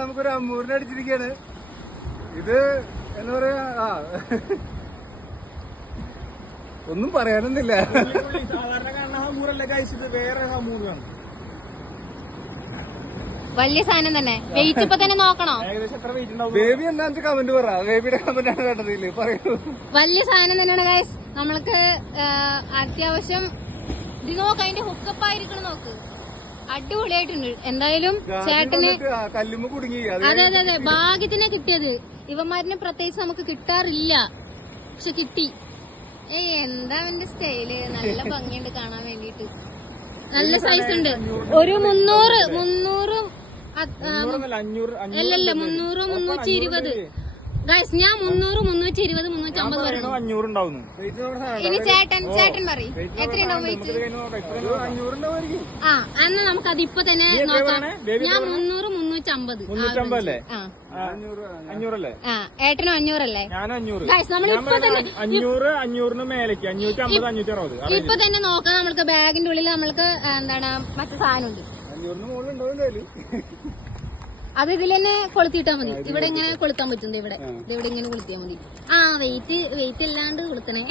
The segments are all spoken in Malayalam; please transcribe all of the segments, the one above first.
നമുക്കൊരു അമ്മൂറിനെ അടിച്ചിരിക്കാണ്. ഇത് എന്താ പറയാ, ഒന്നും പറയാനൊന്നുമില്ല. സാധാരണ കാണുന്ന ഹമൂറല്ല കഴിച്ചത്, വേറെ ഹമൂറാണ്. വലിയ സാധനം തന്നെ. വെയിറ്റ് ഇപ്പൊ തന്നെ നോക്കണോ? ഏകദേശം എത്ര വെയിറ്റ് ഉണ്ടാവും? ബേബി എന്താ കമന്റ് പറ. ബേബിയുടെ കമന്റ് ആണ് കേട്ടതില്ലേ, പറയൂ. വലിയ സാധനം തന്നെയാണ് ഗൈസ്. നമ്മൾക്ക് അത്യാവശ്യം ഇത് നോക്ക്, അതിന്റെ ഹുക്കപ്പ് ആയിരിക്കണം നോക്ക്. അടിപൊളിയായിട്ടുണ്ട്. എന്തായാലും ചേട്ടന് കല്ലുമ്മ കുടുങ്ങി. അതെ അതെ അതെ, ഭാഗ്യത്തിനെ കിട്ടിയത്. ഇവന്മാരിനെ പ്രത്യേകിച്ച് നമുക്ക് കിട്ടാറില്ല, പക്ഷെ കിട്ടി. എന്താ അവന്റെ സ്റ്റൈല്, നല്ല ഭംഗിയുണ്ട് കാണാൻ വേണ്ടിട്ട്. നല്ല സൈസ് ഉണ്ട്. ഒരു 300 അല്ലല്ല 300 320 ഗൈസ്. ഞാൻ 300 320 350 പറയുന്നു. 500 ഉണ്ടാവുന്നു. ഇനി ചേട്ടൻ പറയും എത്രയുണ്ടാവും വെയിറ്റ്. എന്നാ നമുക്കത് ഇപ്പൊ തന്നെ നോക്കാം. ഞാൻ 300 350 അല്ലേ? 500 അല്ലേ? ഏട്ടനും 500 അല്ലേ? ഞാനും 500. ഗൈസ് നമ്മൾ ഇപ്പൊ തന്നെ 500 മേലേക്ക് 550 560 ഇപ്പൊ തന്നെ നോക്കാം. നമ്മൾക്ക് ബാഗിന്റെ ഉള്ളിൽ നമ്മൾക്ക് എന്താണ് മറ്റു സാധനമുണ്ട്. 500 മുകളിലുണ്ടാവും. അത് ഇതിൽ തന്നെ കൊളുത്തിട്ടാ മതി. ഇവിടെ ഇങ്ങനെ കൊളുത്താൻ പറ്റും. ഇവിടെ ഇങ്ങനെ കൊളുത്തിയാ മതി. വെയിറ്റ് അല്ലാണ്ട് കൊളുത്തണേ.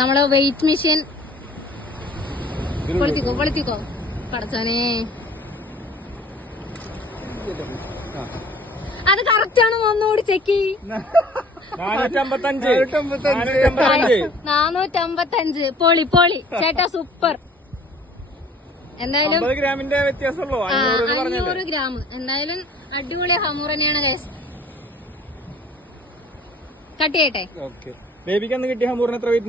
നമ്മള് വെയിറ്റ് മെഷീൻ കൊളുത്തിക്കോ പടച്ചോനെ. അത് കറക്റ്റ് ആണോ ഒന്നുകൂടി ചെക്ക്. 455 പൊളി ചേട്ടാ, സൂപ്പർ. എന്തായാലും 50 ഗ്രാമിന്റെ വ്യത്യാസമുള്ളൂ. 500 ഗ്രാം. എന്തായാലും അടിപൊളി ഹമൂർ തന്നെയാണ് ഗൈസ്. കട്ട് ചെയ്യട്ടെ. ബേബിക്ക് അന്ന് കിട്ടിയ ഹമൂറിന് എത്ര വെയിറ്റ്?